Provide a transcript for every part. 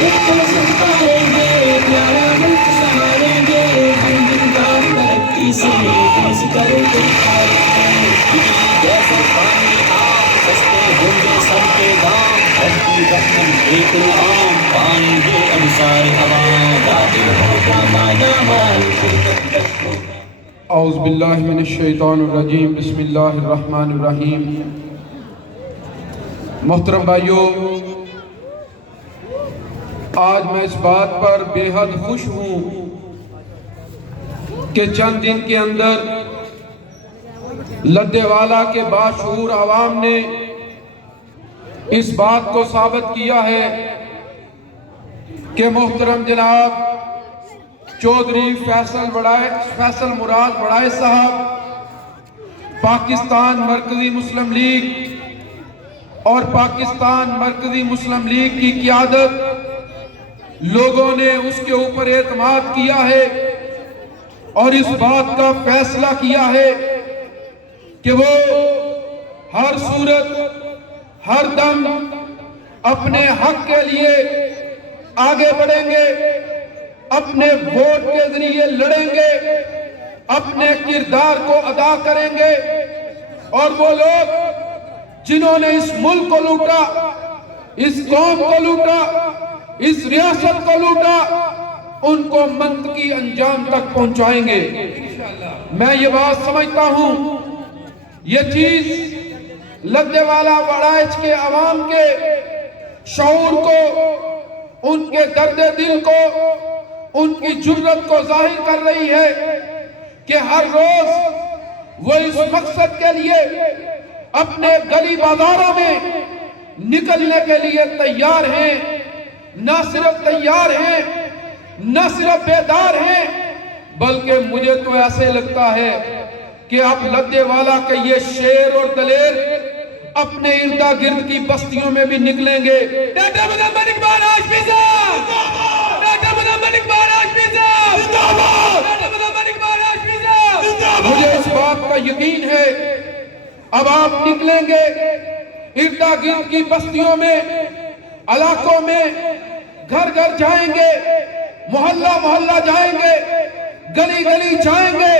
ملک کو سنبھالیں گے، پیارا ملک سنواریں گے، ہم دن کام ترقی سے تیز کریں گے جیسے پانی آپ سستے ہوں گے سب کے دام، دھرتی رقم ایک عام پائیں گے اب سارے عوام، قادر ہوگا مانا مال اعوذ باللہ من الشیطان الرجیم، بسم اللہ الرحمن الرحیم۔ محترم بھائیو، آج میں اس بات پر بے حد خوش ہوں کہ چند دن کے اندر لدھے والا کے باشعور عوام نے اس بات کو ثابت کیا ہے کہ محترم جناب چودھری فیصل مراد بڑائے صاحب پاکستان مرکزی مسلم لیگ اور پاکستان مرکزی مسلم لیگ کی قیادت لوگوں نے اس کے اوپر اعتماد کیا ہے اور اس بات کا فیصلہ کیا ہے کہ وہ ہر صورت ہر دم اپنے حق کے لیے آگے بڑھیں گے، اپنے ووٹ کے ذریعے لڑیں گے، اپنے کردار کو ادا کریں گے، اور وہ لوگ جنہوں نے اس ملک کو لوٹا، اس قوم کو لوٹا، اس ریاست کو لوٹا، ان کو منطقی انجام تک پہنچائیں گے۔ میں یہ بات سمجھتا ہوں، یہ چیز لدھے والا وڑائچ کے عوام کے شعور کو، ان کے درد دل کو، ان کی جرت کو ظاہر کر رہی ہے کہ ہر روز وہ اس مقصد کے لیے اپنے گلی بازاروں میں نکلنے کے لیے تیار ہیں، نہ صرف تیار ہیں، نہ صرف بیدار ہیں، بلکہ مجھے تو ایسے لگتا ہے کہ اب لدھے والا کے یہ شیر اور دلیر اپنے اردا گرد کی بستیوں میں بھی نکلیں گے۔ ڈاکٹر محمد اقبال ہاشمی صاحب! ڈاکٹر محمد اقبال ہاشمی صاحب! ڈاکٹر محمد اقبال ہاشمی صاحب! مجھے اس بات کا یقین ہے اب آپ نکلیں گے، اردا گرد کی بستیوں میں، علاقوں میں، گھر گھر جائیں گے، محلہ محلہ جائیں گے، گلی گلی جائیں گے،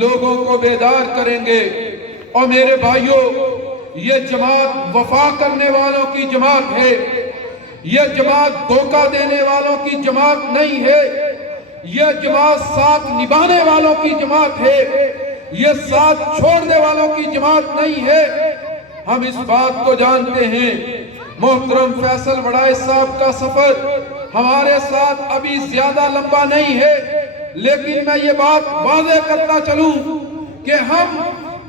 لوگوں کو بیدار کریں گے۔ اور میرے بھائیوں، یہ جماعت وفا کرنے والوں کی جماعت ہے، یہ جماعت دھوکہ دینے والوں کی جماعت نہیں ہے، یہ جماعت ساتھ نبھانے والوں کی جماعت ہے، یہ ساتھ چھوڑنے والوں کی جماعت نہیں ہے۔ ہم اس بات کو جانتے ہیں، محترم فیصل وڑائچ صاحب کا سفر ہمارے ساتھ ابھی زیادہ لمبا نہیں ہے، لیکن میں یہ بات واضح کرتا چلوں کہ ہم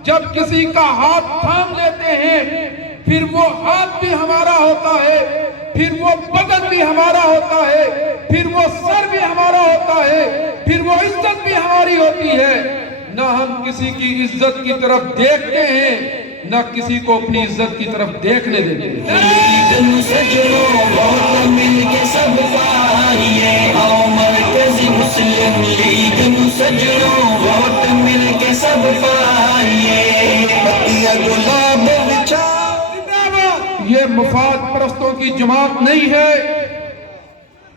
جب کسی کا ہاتھ تھام لیتے ہیں، پھر وہ ہاتھ بھی ہمارا ہوتا ہے، پھر وہ بدن بھی ہمارا ہوتا ہے، پھر وہ سر بھی ہمارا ہوتا ہے، پھر وہ عزت بھی ہماری ہوتی ہے۔ نہ ہم کسی کی عزت کی طرف دیکھتے ہیں، نہ کسی کو اپنی عزت کی طرف دیکھنے دیتے ہیں۔ لیکن سجنوں ووٹ مل کے سب پائیے، آؤ مرکزی مسلم لیگ سجنوں ووٹ مل کے سب پائیے، پتیاں گلاب بچھا۔ یہ مفاد پرستوں کی جماعت نہیں ہے،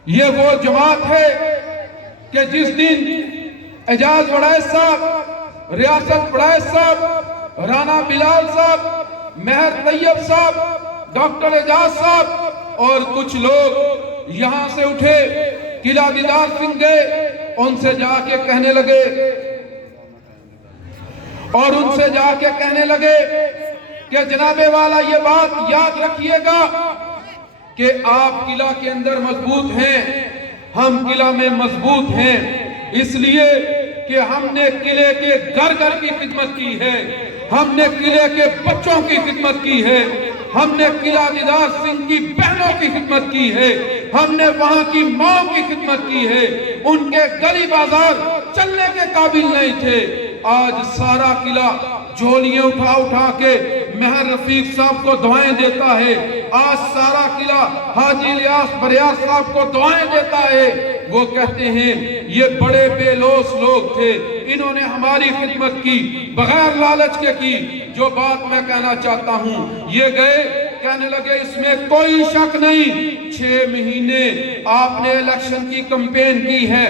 یہ وہ جماعت ہے کہ جس دن اعجاز وڑائچ صاحب، ریاست وڑائچ صاحب، رانا بلال صاحب، مہر طیب صاحب، ڈاکٹر اعجاز صاحب اور کچھ لوگ یہاں سے اٹھے، قلعہ دیدار سنگھ گئے، ان سے جا کے کہنے لگے کہ جناب والا یہ بات یاد رکھیے گا کہ آپ قلعہ کے اندر مضبوط ہیں، ہم قلعہ میں مضبوط ہیں، اس لیے کہ ہم نے قلعے کے گھر گھر کی خدمت کی ہے، ہم نے قلعے کے بچوں کی خدمت کی ہے، ہم نے قلعہ دیدار سنگھ کی بہنوں کی خدمت کی ہے، ہم نے وہاں کی ماں کی خدمت کی ہے، ان کے گلی بازار چلنے کے قابل نہیں تھے۔ آج سارا قلعہ جھولیاں اٹھا اٹھا کے مہر رفیق صاحب کو دعائیں دیتا ہے، آج سارا قلعہ حاجی الیاس بریار صاحب کو دعائیں دیتا ہے۔ وہ کہتے ہیں یہ بڑے بے لوث لوگ تھے، انہوں نے ہماری خدمت کی، بغیر لالچ کے کی۔ جو بات میں کہنا چاہتا ہوں، یہ گئے کہنے لگے اس میں کوئی شک نہیں 6 مہینے آپ نے الیکشن کی کمپین کی ہے،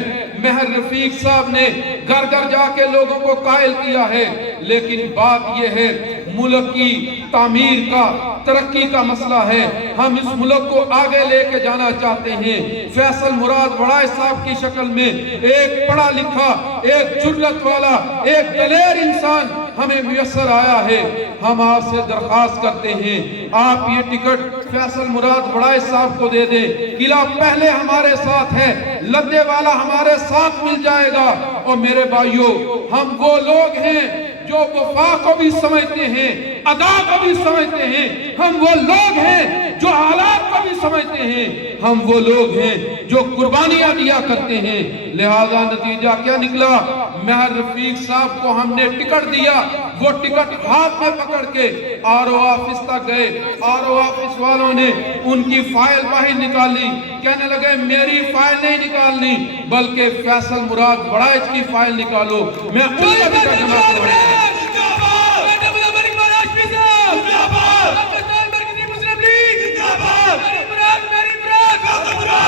مہر رفیق صاحب نے گھر گھر جا کے لوگوں کو قائل کیا ہے، لیکن بات یہ ہے ملک کی تعمیر کا، ترقی کا مسئلہ ہے، ہم اس ملک کو آگے لے کے جانا چاہتے ہیں۔ فیصل مراد وڑائچ صاحب کی شکل میں ایک پڑھا لکھا، ایک جرأت والا، ایک دلیر انسان ہمیں میسر آیا ہے۔ ہم آپ سے درخواست کرتے ہیں آپ یہ ٹکٹ فیصل مراد وڑائچ صاحب کو دے دیں۔ قلعہ پہلے ہمارے ساتھ ہے، لدے والا ہمارے ساتھ مل جائے گا۔ اور میرے بھائیوں، ہم وہ لوگ ہیں جو وفا کو بھی سمجھتے ہیں، ادا کو بھی سمجھتے ہیں، ہم وہ لوگ ہیں جو حالات کو بھی سمجھتے ہیں، ہم وہ لوگ ہیں جو قربانیاں دیا کرتے ہیں۔ لہذا نتیجہ کیا نکلا؟ مہر رفیق صاحب کو ہم نے ٹکٹ دیا، وہ ٹکٹ ہاتھ میں پکڑ کے آر او آفس تک گئے، آر او آفس والوں نے ان کی فائل باہر نکالی، کہنے لگے میری فائل نہیں نکالنی بلکہ فیصل مراد وڑائچ کی فائل نکالو، میں ان کا ٹکٹ جمع کروں۔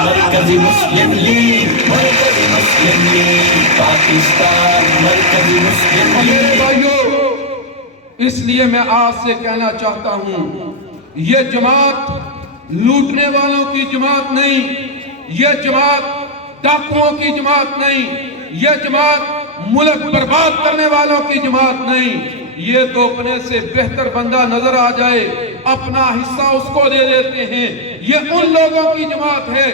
مرکزی مسلم لیگ، مرکزی مسلم لیگ، پاکستان مرکزی مسلم میرے لیگ۔ بھائیو، اس لیے میں آج سے کہنا چاہتا ہوں یہ جماعت لوٹنے والوں کی جماعت نہیں، یہ جماعت ڈاکوؤں کی جماعت نہیں، یہ جماعت ملک برباد کرنے والوں کی جماعت نہیں۔ یہ تو اپنے سے بہتر بندہ نظر آ جائے اپنا حصہ اس کو دے دیتے ہیں، یہ ان لوگوں کی جماعت ہے۔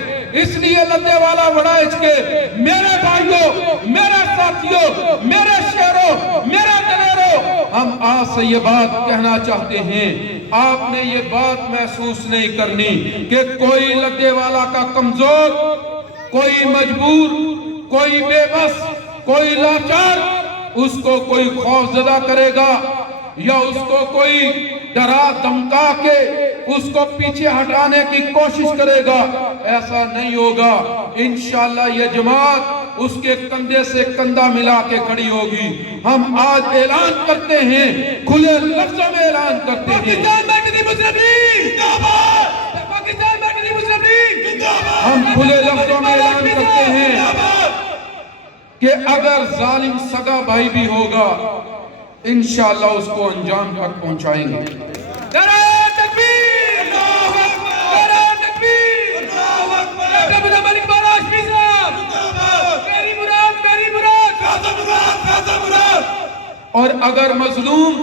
اس لیے لدے والا وڑائچ کے میرے بھائیوں، میرے ساتھیوں، میرے شہروں، میرے دلیروں، ہم آج سے یہ بات کہنا چاہتے ہیں، آپ نے یہ بات محسوس نہیں کرنی کہ کوئی لدے والا کا کمزور، کوئی مجبور، کوئی بے بس، کوئی لاچار اس کو کوئی خوف زدہ کرے گا یا اس کو کوئی ڈرا دھمکا کے اس کو پیچھے ہٹانے کی کوشش کرے گا، ایسا نہیں ہوگا۔ انشاءاللہ یہ جماعت اس کے کندھے سے کندھا ملا کے کھڑی ہوگی۔ ہم آج اعلان کرتے ہیں، کھلے لفظوں میں اعلان کرتے ہیں، پاکستان مرکزی مسلم لیگ زندہ باد، پاکستان مرکزی مسلم لیگ زندہ باد، ہم کھلے لفظوں میں اعلان کرتے ہیں کہ اگر ظالم سگا بھائی بھی ہوگا انشاءاللہ اس کو انجام تک پہنچائیں گے۔ نعرہ تکبیر، اللہ اکبر، نعرہ تکبیر، اللہ اکبر، ڈاکٹر ملک بارش صاحب زندہ باد، میری مراد، میری مراد، فیصل مراد، فیصل مراد۔ اور اگر مظلوم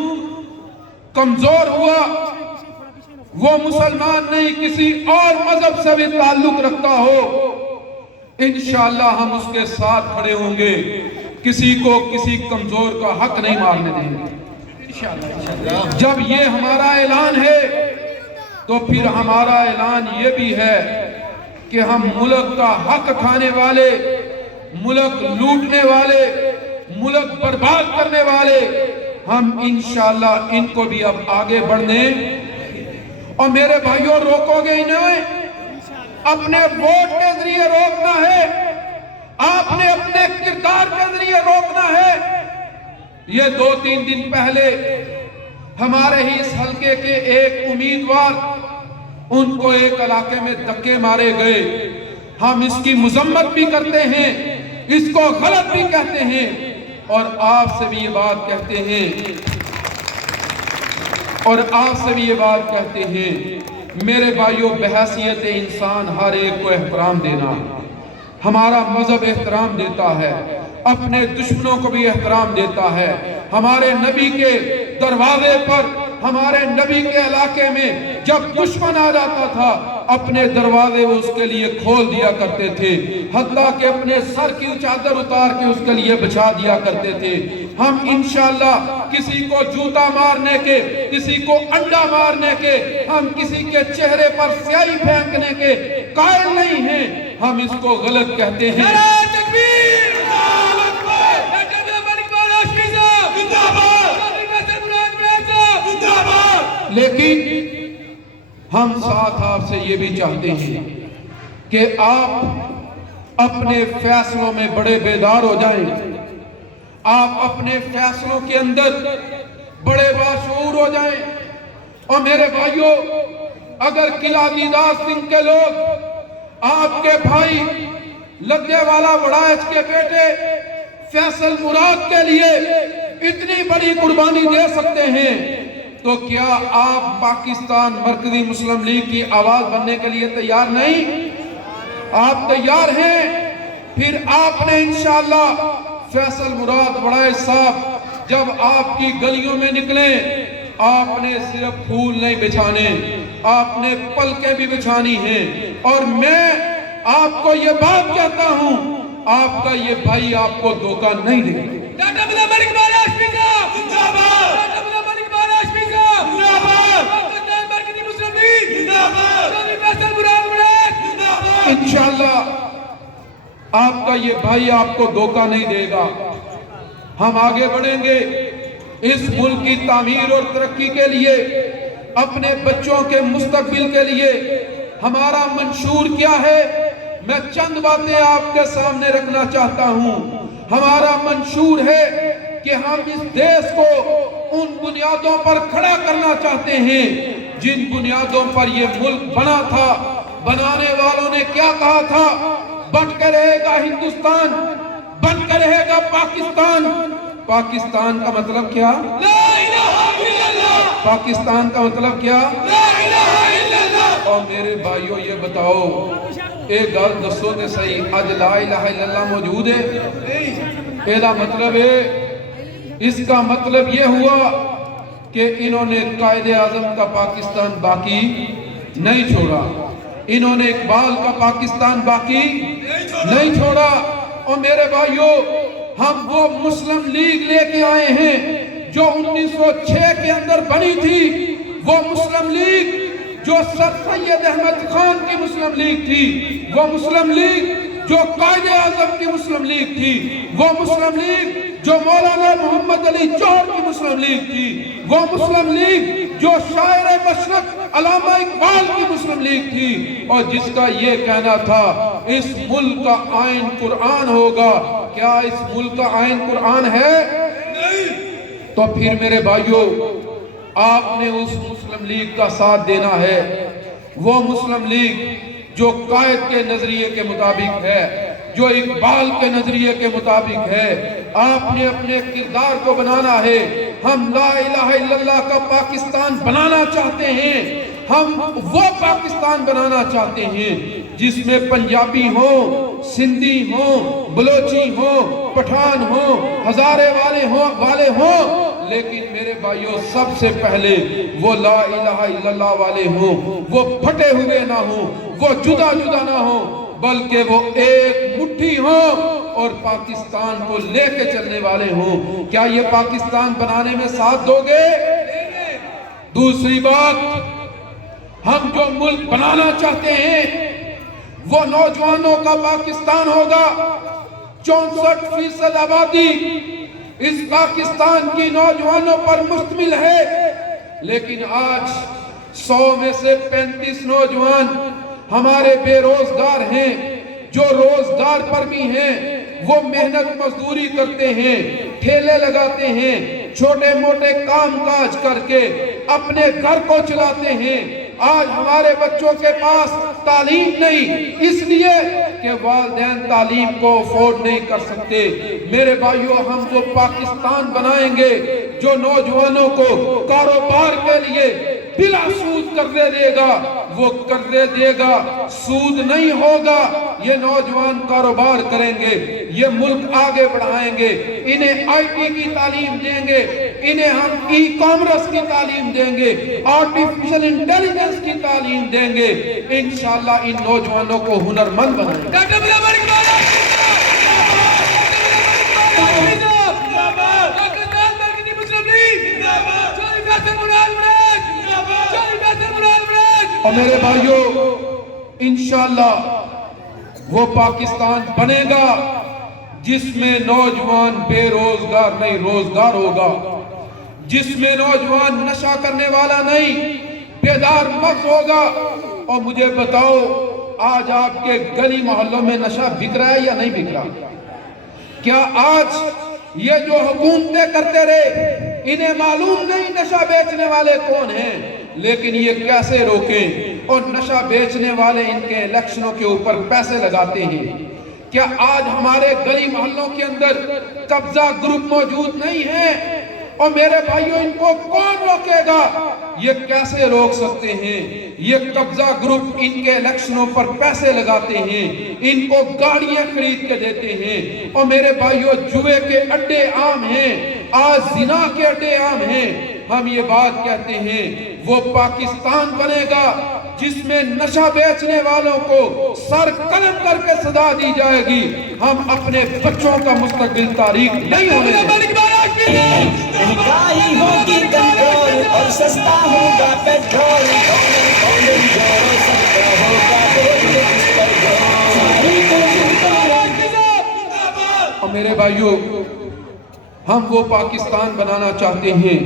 کمزور ہوا، وہ مسلمان نہیں کسی اور مذہب سے بھی تعلق رکھتا ہو، انشاءاللہ ہم اس کے ساتھ کھڑے ہوں گے، کسی کو کسی کمزور کا حق نہیں مارنے دیں گے۔ جب یہ ہمارا اعلان ہے تو پھر ہمارا اعلان یہ بھی ہے کہ ہم ملک کا حق کھانے والے، ملک لوٹنے والے، ملک برباد کرنے والے، ہم انشاءاللہ ان کو بھی اب آگے بڑھنے۔ اور میرے بھائیوں، روکو گے انہیں، اپنے ووٹ کے ذریعے روکنا ہے، آپ نے اپنے کردار کے ذریعے روکنا ہے۔ یہ 2-3 دن پہلے ہمارے ہی اس حلقے کے ایک امیدوار، ان کو ایک علاقے میں دھکے مارے گئے۔ ہم اس کی مذمت بھی کرتے ہیں، اس کو غلط بھی کہتے ہیں، اور آپ سے بھی یہ بات کہتے ہیں، اور آپ سے بھی یہ بات کہتے ہیں میرے بھائیوں، بحیثیت انسان ہر ایک کو احترام دینا، ہمارا مذہب احترام دیتا ہے، اپنے دشمنوں کو بھی احترام دیتا ہے۔ ہمارے نبی کے دروازے پر، ہمارے نبی کے علاقے میں جب دشمن آ جاتا تھا، اپنے دروازے اس کے لیے کھول دیا کرتے تھے، حتیٰ کہ اپنے سر کی چادر اتار کے اس کے لیے بچھا دیا کرتے تھے۔ ہم انشاءاللہ کسی کو جوتا مارنے کے، کسی کو انڈا مارنے کے، ہم کسی کے چہرے پر سیاہی پھینکنے کے قائل نہیں ہیں، ہم اس کو غلط کہتے ہیں۔ نعرہ تکبیر، اللہ اکبر، ڈاکٹر ملک بارش صاحب زندہ باد، فیصل مراد صاحب زندہ باد۔ لیکن ہم ساتھ آپ سے یہ بھی چاہتے ہیں کہ آپ اپنے فیصلوں میں بڑے بیدار ہو جائیں، آپ اپنے فیصلوں کے اندر بڑے باشعور ہو جائیں۔ اور میرے بھائیوں، اگر قلعہ دیدار سنگھ کے لوگ آپ کے بھائی لدے والا وڑائچ کے بیٹے فیصل مراد کے لیے اتنی بڑی قربانی دے سکتے ہیں تو کیا آپ پاکستان مرکزی مسلم لیگ کی آواز بننے کے لیے تیار نہیں؟ آپ تیار ہیں؟ پھر آپ نے انشاءاللہ فیصل مراد وڑائچ صاحب جب آپ کی گلیوں میں نکلیں آپ نے صرف پھول نہیں بچھانے، آپ نے پلکیں بھی بچھانی ہیں، اور میں آپ کو یہ بات کہتا ہوں آپ کا یہ بھائی آپ کو دھوکہ نہیں دے گا۔ ڈاکٹر عبداللہ ملک بارا ہاشمی صاحب زندہ باد، ڈاکٹر عبداللہ ملک بارا ہاشمی صاحب زندہ باد، پاکستان مرکزی مسلم لیگ زندہ باد، چودھری فیصل مراد وڑائچ زندہ باد۔ انشاءاللہ آپ کا یہ بھائی آپ کو دھوکہ نہیں دے گا۔ ہم آگے بڑھیں گے اس ملک کی تعمیر اور ترقی کے لیے، اپنے بچوں کے مستقبل کے لیے ہمارا منشور کیا ہے؟ میں چند باتیں آپ کے سامنے رکھنا چاہتا ہوں۔ ہمارا منشور ہے کہ ہم اس دیش کو ان بنیادوں پر کھڑا کرنا چاہتے ہیں جن بنیادوں پر یہ ملک بنا تھا۔ بنانے والوں نے کیا کہا تھا؟ بٹ کے رہے گا ہندوستان، بن کے رہے گا پاکستان۔ پاکستان کا مطلب کیا؟ لا الہ الا اللہ۔ پاکستان کا مطلب کیا؟ لا الہ الا اللہ۔ اور میرے بھائیوں یہ بتاؤ ایک گل دسو تے صحیح، اج لا الہ الا اللہ موجود ہے؟ ایدہ مطلب ہے، اس کا مطلب یہ ہوا کہ انہوں نے قائد اعظم کا پاکستان باقی نہیں چھوڑا، انہوں نے اقبال کا پاکستان باقی نہیں چھوڑا۔ اور میرے بھائیوں ہم وہ مسلم لیگ لے کے آئے ہیں جو 1906 کے اندر بنی تھی، وہ مسلم لیگ جو سر سید احمد خان کی مسلم لیگ تھی، وہ مسلم لیگ جو قائد اعظم کی مسلم لیگ تھی، وہ مسلم لیگ جو مولانا محمد علی جوہر کی مسلم لیگ تھی، وہ مسلم لیگ جو شاعر مشرق علامہ اقبال کی مسلم لیگ تھی، اور جس کا یہ کہنا تھا اس ملک کا آئین قرآن ہوگا۔ کیا اس ملک کا آئین قرآن ہے؟ تو پھر میرے بھائیوں آپ نے اس مسلم لیگ کا ساتھ دینا ہے، وہ مسلم لیگ جو قائد کے نظریے کے مطابق ہے، جو اقبال کے نظریے کے مطابق ہے۔ آپ نے اپنے کردار کو بنانا ہے۔ ہم لا الہ الا اللہ کا پاکستان بنانا چاہتے ہیں، ہم وہ پاکستان بنانا چاہتے ہیں جس میں پنجابی ہوں، سندھی ہوں، بلوچی ہوں، پٹھان ہوں، ہزارے والے ہوں، لیکن میرے بھائیوں سب سے پہلے وہ لا الہ الا اللہ والے ہوں، وہ پھٹے ہوئے نہ ہوں، وہ جدا جدا نہ ہوں، بلکہ وہ ایک مٹھی ہوں اور پاکستان کو لے کے چلنے والے ہوں۔ کیا یہ پاکستان بنانے میں ساتھ دو گے؟ دوسری بات، ہم جو ملک بنانا چاہتے ہیں وہ نوجوانوں کا پاکستان ہوگا۔ 64% آبادی اس پاکستان کی نوجوانوں پر مشتمل ہے، لیکن آج 100 میں سے 35 نوجوان ہمارے بے روزگار ہیں۔ جو روزگار پر بھی ہیں وہ محنت مزدوری کرتے ہیں، ٹھیلے لگاتے ہیں، چھوٹے موٹے کام کاج کر کے اپنے گھر کو چلاتے ہیں۔ آج ہمارے بچوں کے پاس تعلیم نہیں، اس لیے کہ والدین تعلیم کو افورڈ نہیں کر سکتے۔ میرے بھائیوں ہم وہ پاکستان بنائیں گے جو نوجوانوں کو کاروبار کے لیے بلا سود قرضے دے گا، وہ قرضے دے گا، سود نہیں ہوگا۔ یہ نوجوان کاروبار کریں گے، یہ ملک آگے بڑھائیں گے، انہیں آئی ٹی کی تعلیم دیں گے، انہیں ہم ای کامرس کی تعلیم دیں گے، آرٹیفیشل انٹیلیجنس کی تعلیم دیں گے۔ انشاءاللہ ان نوجوانوں کو ہنرمند بنائیں گے۔ ڈاکٹر عبداللہ ملک بارا ہاشمی صاحب پاکستان مرکزی مسلم لیگ چودھری فیصل مراد وڑائچ، چودھری فیصل مراد وڑائچ۔ اور میرے بھائیوں انشاءاللہ وہ پاکستان بنے گا جس میں نوجوان بے روزگار نہیں، روزگار ہوگا، جس میں نوجوان نشہ کرنے والا نہیں، بیدار مغز ہوگا۔ اور مجھے بتاؤ آج آپ کے گلی محلوں میں نشہ بک رہا ہے یا نہیں بک رہا؟ کیا آج یہ جو حکومتیں کرتے رہے انہیں معلوم نہیں نشہ بیچنے والے کون ہیں؟ لیکن یہ کیسے روکیں؟ اور نشہ بیچنے والے ان کے الیکشنوں کے اوپر پیسے لگاتے ہیں؟ کیا آج ہمارے گلی محلوں کے اندر قبضہ گروپ موجود نہیں ہے؟ اور میرے بھائیوں ان کو کون روکے گا؟ یہ کیسے روک سکتے ہیں؟ یہ قبضہ گروپ ان کے الیکشنوں پر پیسے لگاتے ہیں، ان کو گاڑیاں خرید کے دیتے ہیں۔ اور میرے بھائیوں جوئے کے اڈے عام ہیں، آج زنا کے اڈے عام ہیں۔ ہم یہ بات کہتے ہیں وہ پاکستان بنے گا جس میں نشہ بیچنے والوں کو سر قلم کر کے سزا دی جائے گی۔ ہم اپنے بچوں کا مستقبل تاریخ نہیں ہونے دیں گے۔ مہنگائی ہوگی کنٹرول اور سستا ہوگا پیٹرول، سستا ہوگا اور میرے بھائیوں ہم وہ پاکستان بنانا چاہتے ہیں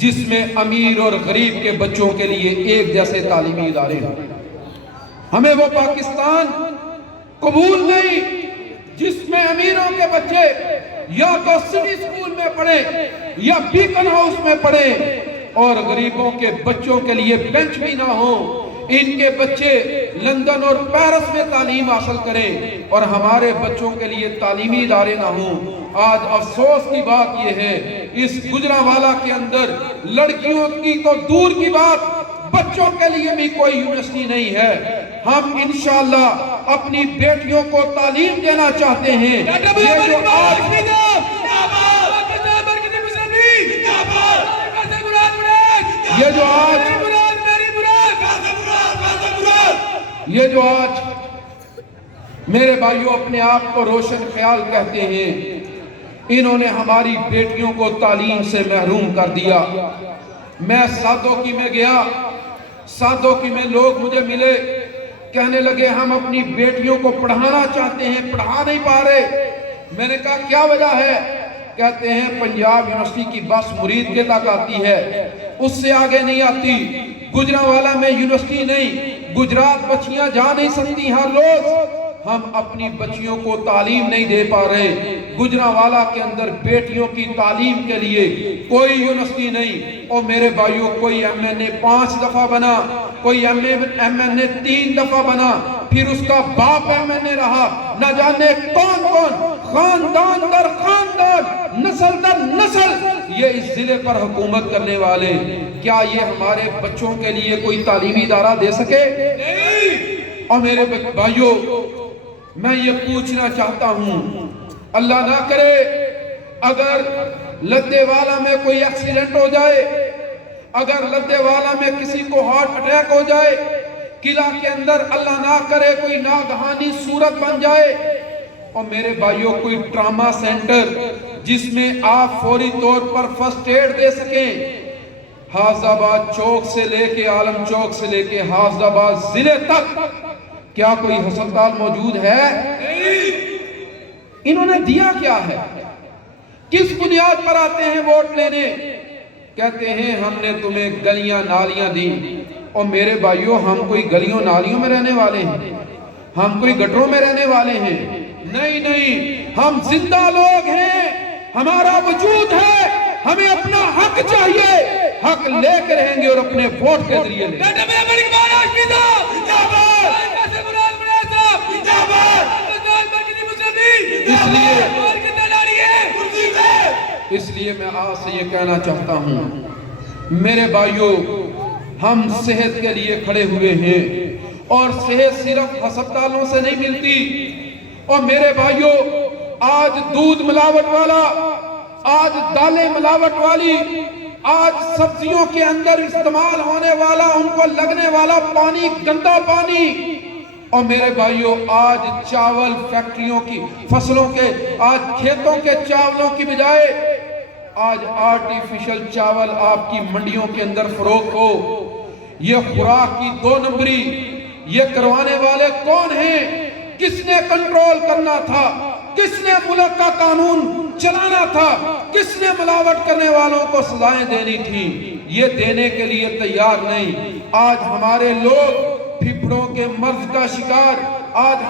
جس میں امیر اور غریب کے بچوں کے لیے ایک جیسے تعلیمی ادارے ہوں۔ ہمیں وہ پاکستان قبول نہیں جس میں امیروں کے بچے یا تو سٹی اسکول میں پڑھیں یا بیکن ہاؤس میں پڑھیں اور غریبوں کے بچوں کے لیے بینچ بھی نہ ہو۔ ان کے بچے لندن اور پیرس میں تعلیم حاصل کریں اور ہمارے بچوں کے لیے تعلیمی ادارے نہ ہوں۔ آج افسوس کی بات یہ ہے اس گجرانوالہ کے اندر لڑکیوں کی تو دور کی بات، بچوں کے لیے بھی کوئی یونیورسٹی نہیں ہے۔ ہم انشاءاللہ اپنی بیٹیوں کو تعلیم دینا چاہتے ہیں۔ یہ جو آج میرے بھائیوں اپنے آپ کو روشن خیال کہتے ہیں، انہوں نے ہماری بیٹیوں کو تعلیم سے محروم کر دیا۔ میں سادوکی میں گیا، سادوکی میں لوگ مجھے ملے، کہنے لگے ہم اپنی بیٹیوں کو پڑھانا چاہتے ہیں، پڑھا نہیں پا رہے۔ میں نے کہا کیا وجہ ہے؟ کہتے ہیں پنجاب یونیورسٹی کی بس مرید کے تک آتی ہے، اس سے آگے نہیں آتی۔ گجرانوالہ میں یونیورسٹی نہیں، گجرات بچیاں جا نہیں سکتی ہر روز۔ ہم اپنی بچیوں کو تعلیم نہیں دے پا رہے۔ گجرانوالہ کے اندر بیٹیوں کی تعلیم کے لیے کوئی یونیورسٹی نہیں۔ اور میرے بھائیوں کوئی ایم این اے 5 دفعہ بنا، کوئی ایم این اے 3 دفعہ بنا، پھر اس کا باپ ایم این اے رہا، نہ جانے کون کون، خاندان در خاندان، نسل در نسل یہ اس ضلع پر حکومت کرنے والے، کیا یہ ہمارے بچوں کے لیے کوئی تعلیمی ادارہ دے سکے؟ اور میرے بھائیوں میں یہ پوچھنا چاہتا ہوں، اللہ نہ کرے اگر لدے والا میں کوئی ایکسیڈنٹ ہو جائے، اگر لدے والا میں کسی کو ہارٹ اٹیک ہو جائے، قلعہ کے اندر اللہ نہ کرے کوئی ناگہانی صورت بن جائے، اور میرے بھائیوں کوئی ٹراما سینٹر جس میں آپ فوری طور پر فرسٹ ایڈ دے سکیں، حافظ آباد چوک سے لے کے عالم چوک سے لے کے حافظ آباد ضلع تک کیا کوئی ہسپتال موجود ہے؟ انہوں نے دیا کیا ہے؟ کس بنیاد پر آتے ہیں ووٹ لینے؟ کہتے ہیں ہم نے تمہیں گلیاں نالیاں دی۔ اور میرے بھائیوں ہم کوئی گلیوں نالیوں میں رہنے والے ہیں؟ ہم کوئی گٹروں میں رہنے والے ہیں؟ نہیں نہیں، ہم زندہ لوگ ہیں، ہمارا وجود ہے، ہمیں اپنا حق چاہیے، حق لے کے رہیں گے اور اپنے ووٹ کے ذریعے لیں گے۔ اس لیے میں آپ سے یہ کہنا چاہتا ہوں میرے بھائیوں، ہم صحت کے لیے کھڑے ہوئے ہیں اور صحت صرف ہسپتالوں سے نہیں ملتی۔ اور میرے بھائیوں آج دودھ ملاوٹ والا، آج دالیں ملاوٹ والی، آج سبزیوں کے اندر استعمال ہونے والا، ان کو لگنے والا پانی گندا پانی، اور میرے بھائیوں آج چاول فیکٹریوں کی فصلوں کے، آج کھیتوں کے چاولوں کی بجائے آج آرٹیفیشل چاول آپ کی منڈیوں کے اندر فروخت ہو۔ یہ خوراک کی 2 نمبری، یہ کروانے والے کون ہیں؟ کس نے کنٹرول کرنا تھا؟ کس نے ملک کا قانون چلانا تھا؟ کس نے ملاوٹ کرنے والوں کو سزائیں دینی تھی؟ یہ دینے کے لیے تیار نہیں۔ آج ہمارے لوگ پھپھڑوں کے مرض کا شکار، آج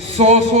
100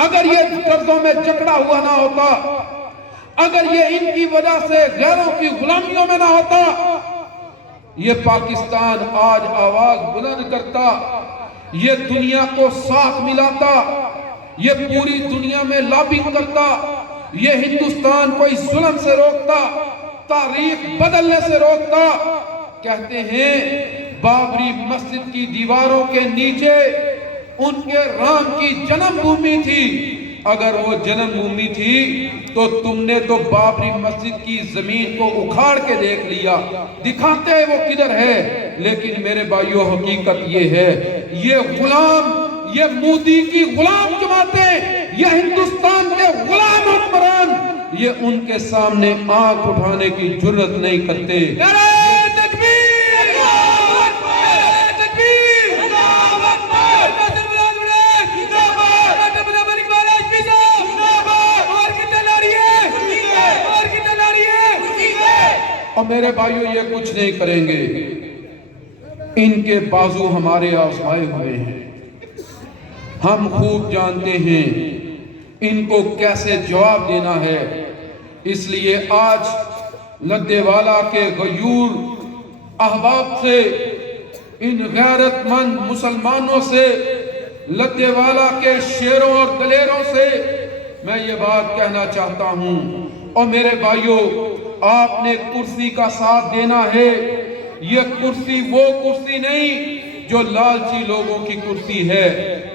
اگر یہ قرضوں میں جکڑا ہوا نہ ہوتا، اگر یہ ان کی وجہ سے غیروں کی غلامیوں میں نہ ہوتا، یہ پاکستان آج آواز بلند کرتا، یہ دنیا کو ساتھ ملاتا، یہ پوری دنیا میں لابنگ کرتا، یہ ہندوستان کو اس ظلم سے روکتا، تاریخ بدلنے سے روکتا۔ کہتے ہیں بابری مسجد کی دیواروں کے نیچے ان کے رام کی جنم بھومی تھی۔ اگر وہ جنم بھومی تھی تو تم نے تو بابری مسجد کی زمین کو اکھاڑ کے دیکھ لیا، دکھاتے ہیں وہ کدھر ہے۔ لیکن میرے بھائیو حقیقت یہ ہے، یہ غلام، یہ مودی کی غلام جماعتیں، یہ ہندوستان کے غلام حکمران، یہ ان کے سامنے آنکھ اٹھانے کی جرت نہیں کرتے۔ نعرہ تکبیر! اللہ اکبر! نعرہ تکبیر! اللہ اکبر! قاسم مراد وڑیک! زندہ باد! ڈاکٹر عبداللہ ملک مہاراج صاحب! زندہ باد! اور کتنا ناری ہے؟ اور کتنا ناری ہے؟ اور میرے بھائیو یہ کچھ نہیں کریں گے، ان کے بازو ہمارے آزمائے ہوئے ہیں، ہم خوب جانتے ہیں ان کو کیسے جواب دینا ہے۔ اس لیے آج لدے والا کے غیور احباب سے، ان غیرت مند مسلمانوں سے، لدے والا کے شیروں اور دلیروں سے میں یہ بات کہنا چاہتا ہوں۔ اور میرے بھائیو، آپ نے کرسی کا ساتھ دینا ہے۔ یہ کرسی وہ کرسی نہیں جو لالچی لوگوں کی کرسی ہے،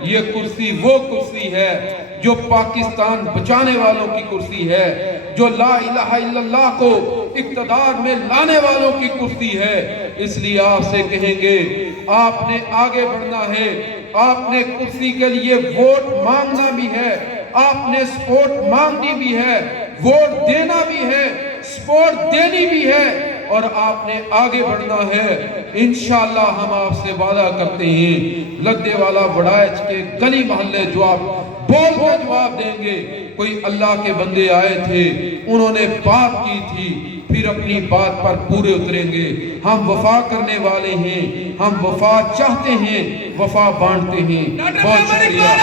یہ کرسی وہ کرسی ہے جو پاکستان بچانے والوں کی کرسی ہے، جو لا الہ الا اللہ کو اقتدار میں لانے والوں کی کرسی ہے۔ اس لیے آپ سے کہیں گے، آپ نے آگے بڑھنا ہے، آپ نے کرسی کے لیے ووٹ مانگنا بھی ہے، آپ نے سپورٹ مانگنی بھی ہے، ووٹ دینا بھی ہے، سپورٹ دینی بھی ہے، اور آپ نے آگے بڑھنا ہے۔ انشاءاللہ ہم آپ سے وعدہ کرتے ہیں، لدے والا بڑائچ کے گلی محلے جواب بول کے جواب دیں گے۔ کوئی اللہ کے بندے آئے تھے، انہوں نے بات کی تھی، پھر اپنی بات پر پورے اتریں گے۔ ہم وفا کرنے والے ہیں، ہم وفا چاہتے ہیں، وفا بانٹتے ہیں۔ بہت شکریہ۔